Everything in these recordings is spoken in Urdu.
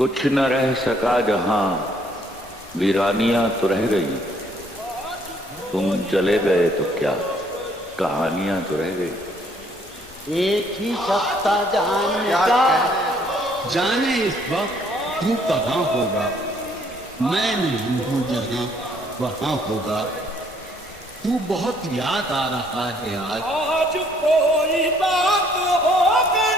کچھ نہ رہ سکا جہاں ویرانیاں تو رہ گئی، تم چلے گئے تو کیا کہانیاں تو رہ گئی۔ ایک ہی سکتا جانے کا، جانے اس وقت تو کہاں ہوگا، میں نہیں ہوں جہاں وہاں ہوگا، تو بہت یاد آ رہا ہے آج کوئی بات ہو گئی،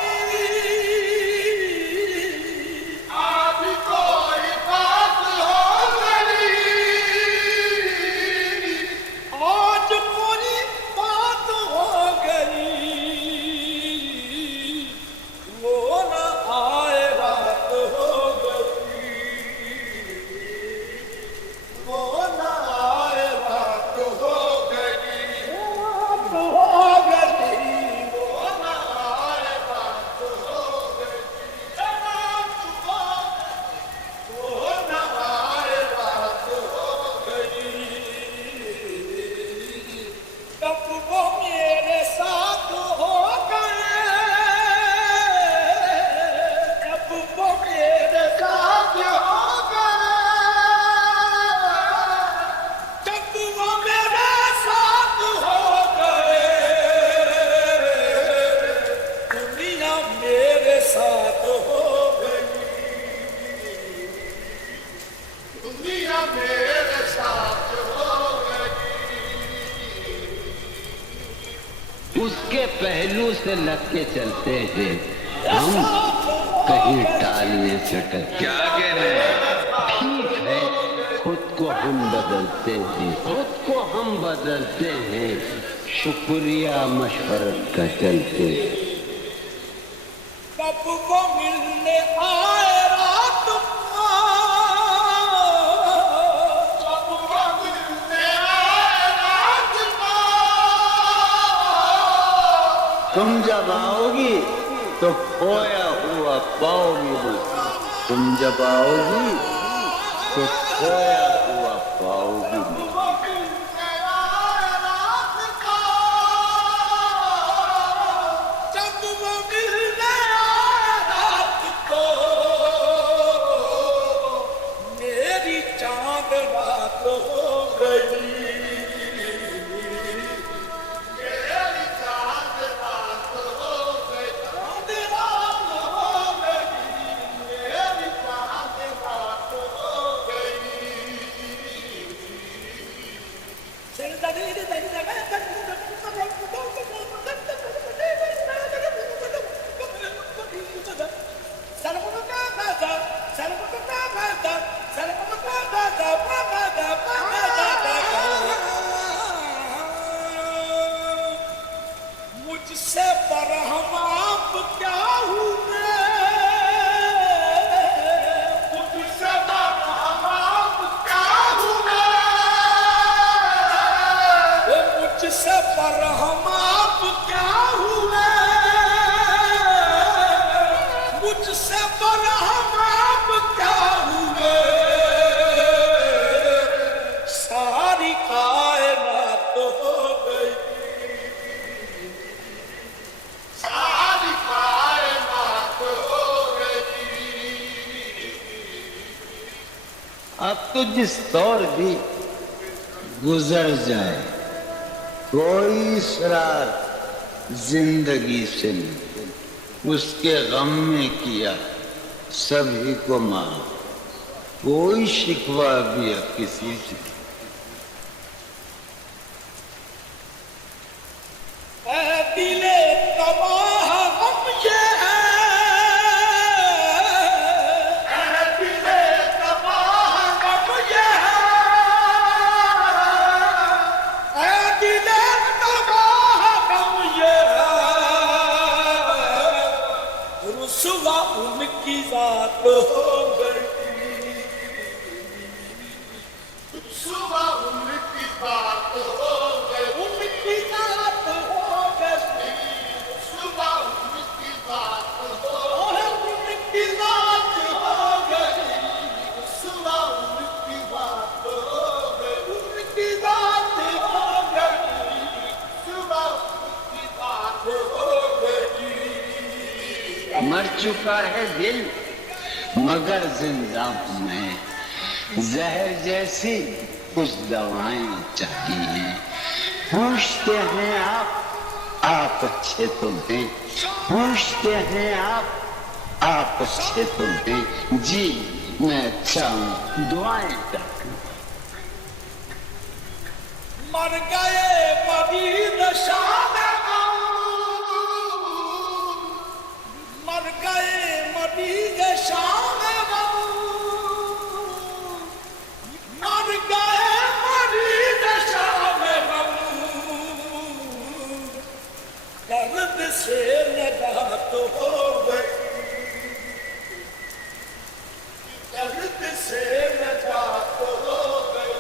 آج کوئی بات ہو گئی، آج کوئی بات ہو گئی، وہ نہ آئے رات ہو گئی، وہ نہ آئے رات ہو گئی، رات ہو گئی، وہ نہ آئے رات ہو گئی، رات ہو گئی، وہ نہ آئے رات ہو گئی، کب وہ میرے ساتھ ہو گئے، کب وہ میرے ساتھ ہو گئے، جب وہ میرے ساتھ ہو گئے، دنیا میرے ساتھ ہو گئی، دنیا میرے ساتھ ہو گئی۔ اس کے پہلو سے لگ کے چلتے ہیں ہم، کہیں ٹالنے سے ٹکے کیا کہنے ٹھیک ہے، خود کو ہم بدلتے ہیں، خود کو ہم بدلتے ہیں، شکریہ مشورت کا چلتے ہیں۔ کب وہ ملنے آئے رات کو، کب وہ ملنے آئے رات کو، تم جب آؤ گی تو کھویا ہوا پاؤ گی، تم جب آؤ گی تو کھویا ہوا پاؤ گی۔ وہ ملنے آئے رات کو، جب وہ ملنے آئے رات کو، میری چاند رات ہو گئی، میری چاند رات ہو گئی، چاند رات ہو گئی، میری چاند رات ہو گئی۔ مجھ سے برہم آپ کیا ہوئے، مجھ سے برہم آپ کیا ہوئے، مجھ سے برہم آپ کیا ہوئے، مجھ سے برہم آپ کیا ہوئے، ساری کائنات ہو گئی، ساری کائنات ہو گئی۔ اب تو جس دور بھی گزر جائے، کوئی اسرار زندگی سے نہیں، اس کے غم میں کیا سبھی کو معاف، کوئی شکوہ بھی اب کسی سے۔ اے دل تباہ غم یہ ہے، اے دل تباہ غم یہ ہے، اے دل تباہ غم یہ ہے، رسوا ان کی ذات ہو گئی، رسوا ان کی ذات ہو گئی، ان کی ذات ہو گئی، رسوا ان کی ذات ہو گئی، ان کی ذات ہو گئی، رسوا ان کی ذات ہو گئی، ان کی ذات ہو گئی، رسوا ان کی ذات ہو گئی۔ مر چکا ہے دل مگر زندہ ہوں میں، زہر جیسی کچھ دوائیں چاہیے. پوچھتے ہیں آپ اچھے تو ہیں، پوچھتے ہیں آپ اچھے تو ہیں. جی میں اچھا ہوں، دعائیں تک. مر گئے مریض شام مر گئے مریض شام مر گئے مریض شام درد سے نجات ہو گئی، درد سے نجات ہو گئی.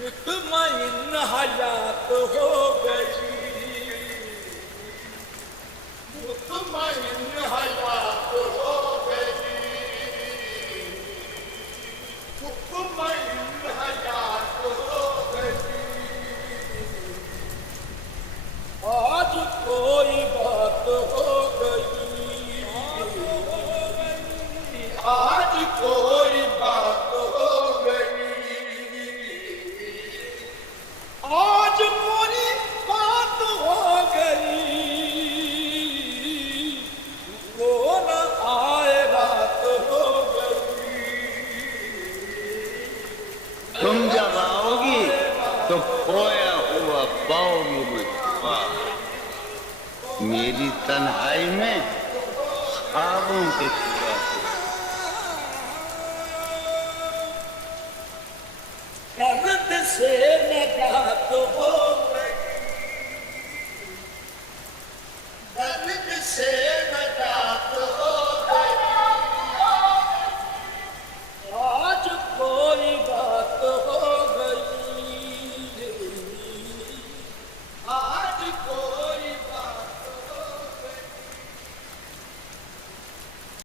مطمئن حیات ہو گئی، مطمئن حیات ہو گئی، مطمئن حیات ہو گئی. آج کوئی بات ہو گئی، آج کوئی بات ہو گئی، آج کوئی بات ہو گئی. کون آئے رات ہو گئی. تم جب آؤ گی تو کھویا ہوا پاؤ گی مجھ کو. میری تنہائی میں خوابوں کے سوا درد سے نجات ہو